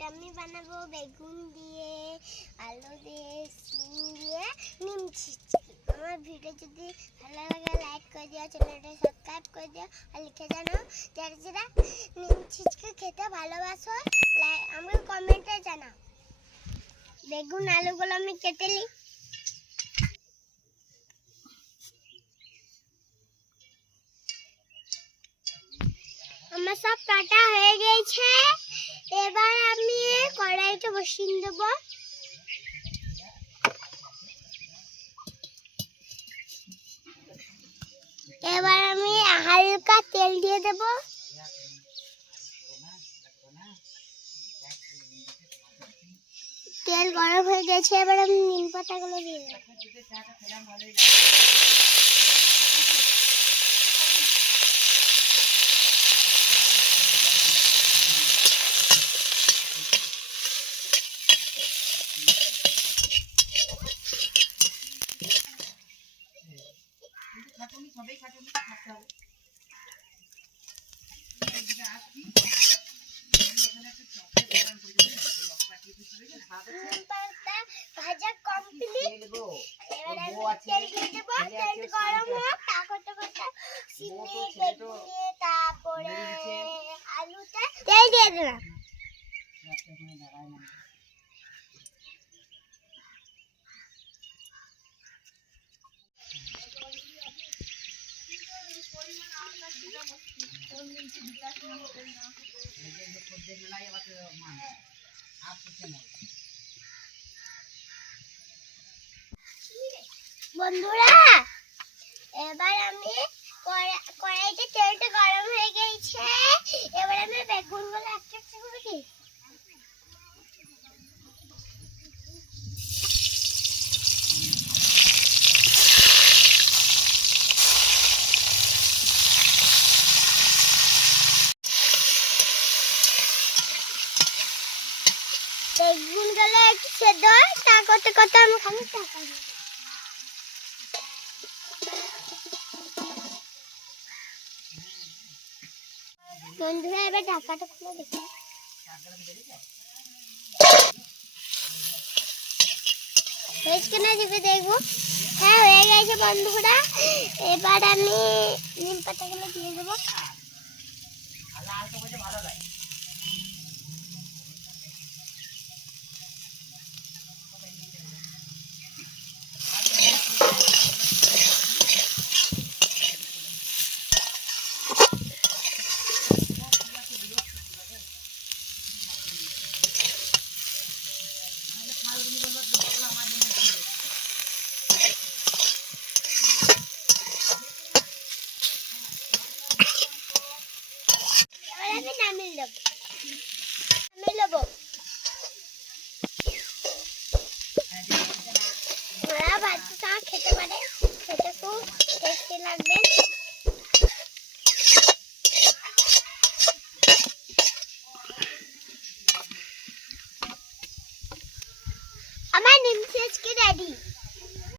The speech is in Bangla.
আজকে আমি বানাবো বেগুন দিয়ে, আলু দিয়ে, সিম দিয়ে নিম ছিচকি। আমার ভিডিও যদি ভালো লাগে লাইক করে দিও, চ্যানেলটা সাবস্ক্রাইব করে দিও আর লিখে জানাও যারা যারা নিম ছিচকি খেতে ভালোবাসো আমাকে কমেন্টে জানাও। বেগুন আলুগুলো আমি কেটে নিই। আমার সব কাটা হয়ে গেছে। এবার আমি কড়াইটা বসিয়ে দেব। এবার আমি হালকা তেল দিয়ে দেব। তেল গরম হয়ে গেছে, এবার আমি নিম পাতাগুলো দিয়ে দেব। ভাজা কমপ্লিট। এবার আমি তেল দিয়ে দেবো। তেল গরম হোক, সিমে দিয়ে তারপরে আলুটা তেল দিয়ে দিলাম। বন্ধুরা, এবার আমি কড়াইতে তেলটা গরম হয়ে গেছে। এবার আমি বেগুনগুলো একটা একটা করে দিই। বেগুনগুলো একটু সেদ্ধ হয়, তা করতে করতে আমি খালি টাকা দিই। বন্ধুরা, এবার ঢাকাটা খুলে দেখি হয়েছে কিনা চেপে দেখবো। হ্যাঁ, হয়ে গেছে বন্ধুরা। এবার আমি নিম পাতাগুলো দিয়ে দেবো। আমি নামিয়ে নেবো। ওরা ভাত খেতে পারে, খেতে খুব টেস্টি লাগবে।